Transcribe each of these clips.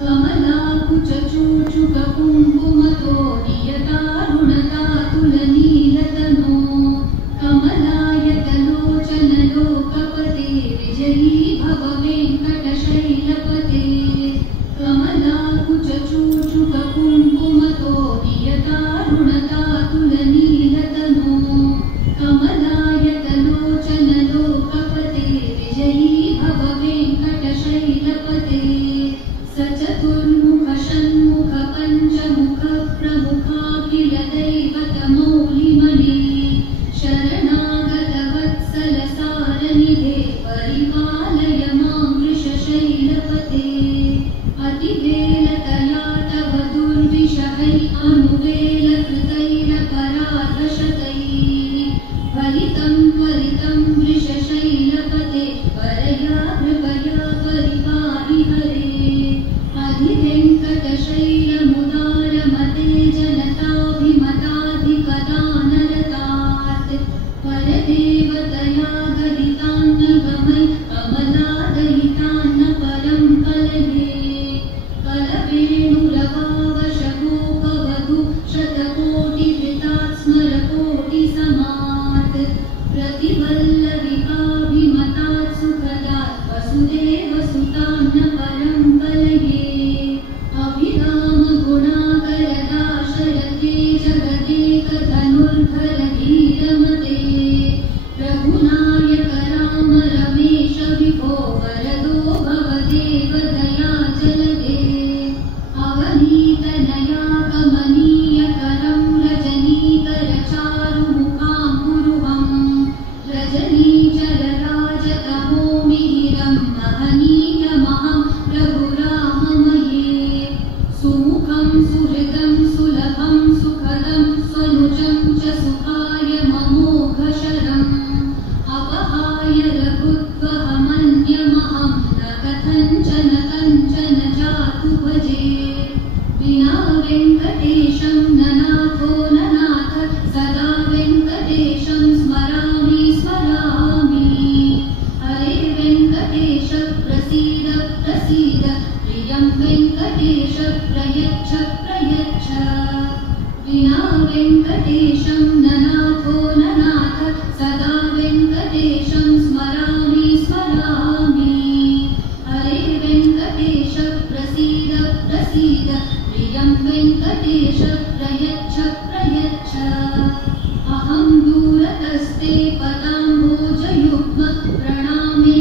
कमलाकुचूचुककुङ्कुमतो नियतारुणतातुलनीलतनो कमलायतलोचनलोकपते विजयी भव वेङ्कटशैलपते कमलाकुचूचुककुङ्कुमतो नियतारुणतातुलनीलतनो कमलायतलोचनलोकपते विजयी भव वेङ्कटशैलपते सचतुर्मुख षण्मुख पञ्चमुख प्रमुखाखिल दैवतमौलिमने शरणागतवत्सल सारनिधे परिपालय मां वृषशैलपते अतिवेलतया तव दुर्विषहै अनुवेलकृतैरपराधशतैः फलितं त्वरितं वृषशैलपते परया कृपया परिपाहि हरे अधिवेङ्कटशैलमुदारमते जनताभिमताधिकदानरतात् परदेवतया गदितान्नगमै कमलादयितान्न परं कलये कलवेणुरवावशगोपवधू शतकोटिधृतात् स्मरकोटिसमात् प्रतिवल्लविकाभिमतात् सुखदात् वसुदेवसुतान्न परं कलये अभिरामगुणाकरदाशरथे जगदेकधनुर्धरधीरमते रघुनायक राम रमेश विभो वरदो भवदेव दयाजलदे अवनीतनया कमनीयकरं रजनीकरचारुमुखाम्बुरुहं रजनीचरराजतमोमिहिरं महनीयमहं रघुराममये सुमुखं सुहृदं सुलभं सुखदं स्वनुजं च सुखाय ममोघशरम् अपहाय रघुत्वहमन्यमहं न कथञ्चन कञ्चन जातु भजे विना वेङ्कटेशं न नाथो न नाथ सदा वेङ्कटेशं स्मरामि स्मरामि हरे वेङ्कटेश प्रसीद प्रसीद प्रियं वेङ्कटेश प्रयच्छ प्रयच्छ विना वेङ्कटेशं न नाथो न नाथ सदा वेङ्कटेशं स्मरामि स्मरामि हरे वेङ्कटेश प्रसीद प्रसीद प्रियं वेङ्कटेश प्रयच्छ प्रयच्छ अहं दूरतस्ते पदाम्बोजयुग्म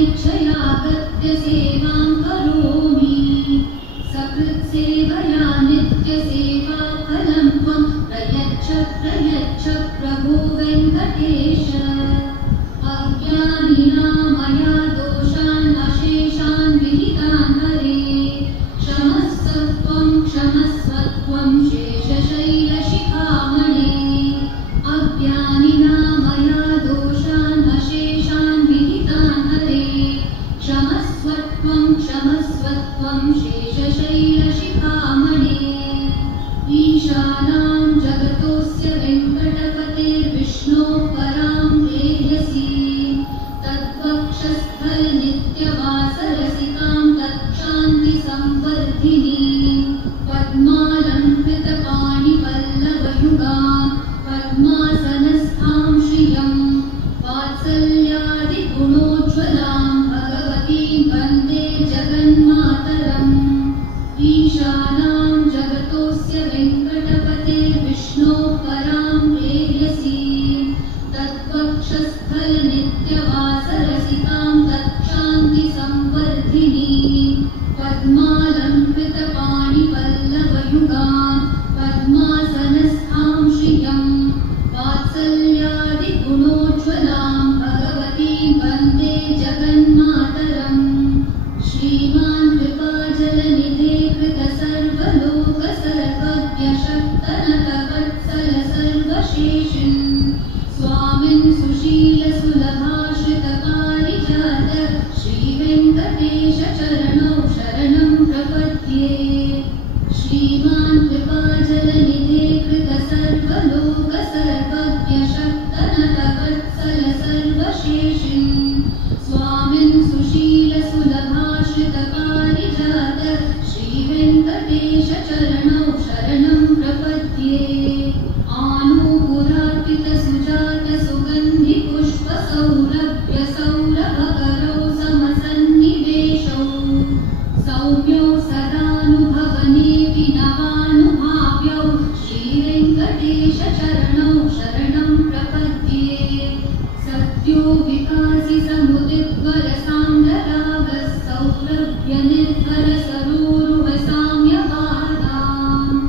प्रणामेच्छयागत्य सेवां करोमि सकृत्सेवया नित्यसेवाफलं त्वं प्रयच्छ प्रयच्छ प्रभो वेङ्कटेश अज्ञानिना मया दोषान् अशेषान् विहितान् हरे क्षमस्व त्वं शेषशैलशिखामणे अज्ञानिना मया दोषान् अशेषान् विहितान् हरे क्षमस्व त्वं शेषशैलशिखामणे ईशानां जगतोऽस्य वेङ्कटपतेर्विष्णोः परां प्रेयसी तद्वक्षस्थलनित्यवासरसिकां तत्क्षान्तिसंवर्धिनीं पद्मालङ्कृतपाणिपल्लवयुगां पद्मासनस्थां श्रियं वात्सल्यादिगुणोज्ज्वलां भगवतीं वन्दे जगन्मातरम् ईशानां जगतोऽस्य वेङ्कटपतेर्विष्णोः परां प्रेयसी तद्वक्षस्थलनित्यवासरसिकां तत्क्षान्तिसंवर्धिनीं पद्मालङ्कृतपाणिपल्लवयुगां पद्मासनस्थां श्रियं वात्सल्यादिगुणोज्ज्वलां भगवतीं वन्दे जगन्मातरम् श्रीमान् कृपाजलनिधे कृतसर्वलोकसर्वज्ञशक्तनतवत्सल सर्वशेषिन् स्वामिन् सुशीलसुलभाश्रितपारिजात श्रीवेङ्कटेश चरणौ शरणं प्रपद्ये श्रीमान् कृपाजलनिधे कृतसर्वलोकसर्वज्ञशक्तनतवत्सल सर्वशेषिन् स्वामिन् सुशीलसुलभाश्रितपारिजात श्री श्रीवेङ्कटेशचरणौ शरणं प्रपद्ये आनूपुरार्पितसुजातसुगन्धिपुष्पसौरभ्यसौरभकरौ समसन्निवेशौ सौम्यौ सदानुभवनेऽपि नवानुभाव्यौ श्रीवेङ्कटेशचरणौ शरणं प्रपद्ये सद्यो विकासि समुदिद्वरसान्द्ररागः सौरभ्यनिर्भरसरोरुहसाम्यवादाम्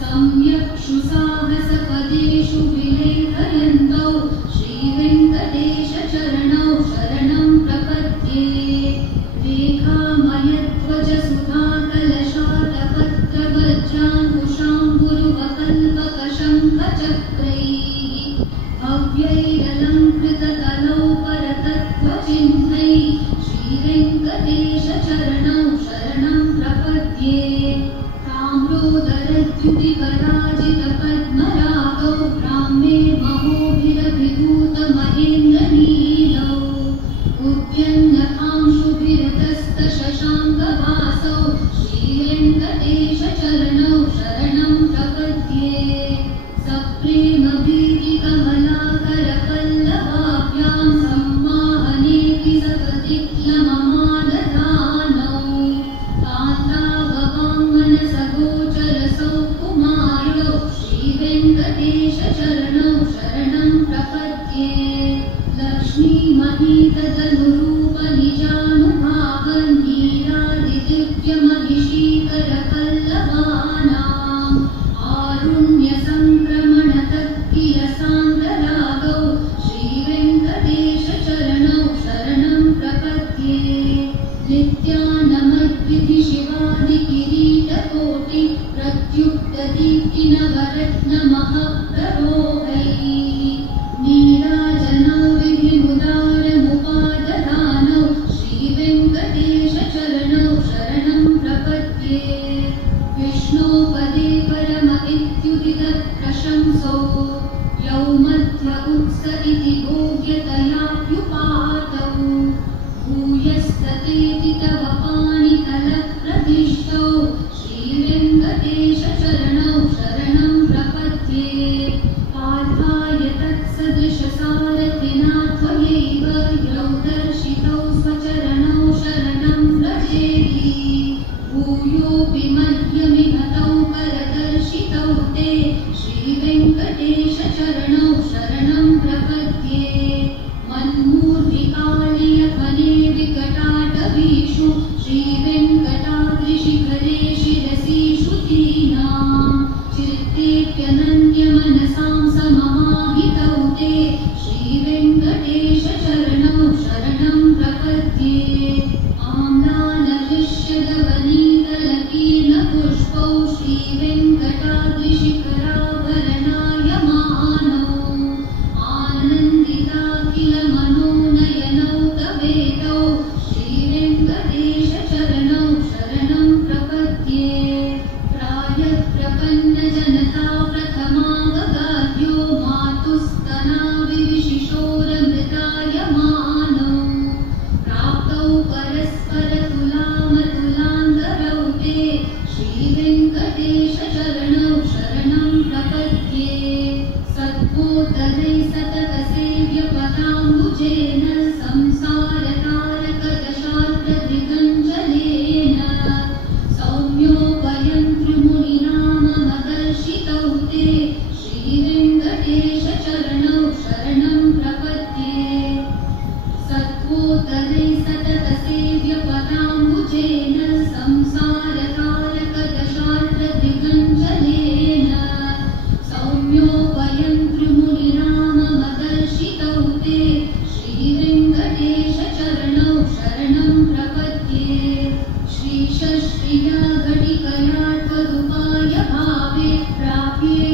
सम्यक्षु साहसपदेषु विलेखयन्तौ श्रीवेङ्कटेशचरणौ शरणं प्रपद्ये रेखामयध्वजसुधाकलशातपत्रवज्राङ्कुशाम्बुरुवकल्पकशङ्खचक्रैः भव्यैरलङ्कृततलौ परतत्त्वचिह्नैः श्रीवेङ्कटेशचरणौ शरणं प्रपद्ये ताम्रोदरद्युतिपराजितपद्मरागौ ब्राह्मे महोभिरभिभूतमहेन्द्रनीलौ उद्यन्नकांशुभिरतस्तशशाङ्कवासौ श्रीवेङ्कटेशचरणौ शरणं प्रपद्ये सप्रेमभीतिकमलाकरपल्लवाभ्यां सम्माहनेऽपि सपतिक्लममादधानौ कान्ताववाङ्मनसगोचरसौ कुमार्यौ श्रीवेङ्कटेशचरणौ शरणं प्रपद्ये लक्ष्मीमहीतदनुरूपनिजानुभावन्नीरादिदिव्यमहिषीकरपल्लवानाम् आरुण्यसङ्क्रमणतत्किलसान्द्ररागौ श्रीवेङ्कटेशचरणौ शरणं प्रपद्ये नित्यानमद्विधिशिवादिकिरीटकोटि प्रत्युक्तदीप्तिनवरत्नमहप्ररोहैः नीराजनौ विधिमुदारमुपादधानौ श्रीवेङ्कटेशचरणौ शरणं प्रपद्ये विष्णोपदे परम इत्युदितप्रशंसौ यौ मध्य उत्स इति भोग्यतयाप्युपातौ भूयस्ततेति तव पाणितलप्रतिष्ठौ श्रीवेङ्कटेशचरणौ शरणं प्रपद्ये पार्थाय तत्सदृशसारथिना त्वयैव यौ दर्शितौ स्वचरणौ शरणं व्रजेति भूयोऽपि मह्यमिहतौ करदर्शितौ ते श्रीवेङ्कटेशचरणौ शरणं प्रपद्ये मन्मूर्तिकालियफले विकटाटवीषु श्रीवेङ्कटाद्रिशिखरे शिरसि श्रुतीनां चित्तेऽप्यनन्यमनसां सममाहितौ ते श्रीवेङ्कटेशचरणौ शरणं प्रपद्ये आम्लानदृश्यदवनीतलकीर्णपुष्पौ श्रीवेङ्कटाद्रिशिखराभरणायमानौ आनन्दिताखिलमनोनयनौ तवेतौ श्रीवेङ्कटेशचरणौ शरणं प्रपद्ये प्रायःप्रपन्नजनता प्रथमावगाद्यो मातुस्तनाविशिशोरमृतायमानौ प्राप्तौ परस्परतुलामतुलान्तरौ ते श्रीवेङ्कटेशचरणौ शरणं प्रपद्ये सद्गोतरै सततसेव्यपदाम्बुजेन संसारतारकदशार्कदिगञ्जलेन सौम्योपयं त्रिमुनिनाममदर्शितौ ते श्रीवेङ्कटेशचरणौ शरणं प्रपद्ये सत्त्वोत्तरे सततसेव्यपदाम्बुजेन संसारतारकदशार्कदिगञ्जलेन सौम्योपयं त्रिमुनिनाममदर्शितौ ते श्रीवेङ्कटेशचरणौ शरणं प्रपद्ये श्रीशश्रिया घटिकया त्वदुपाय भावे प्राप्ये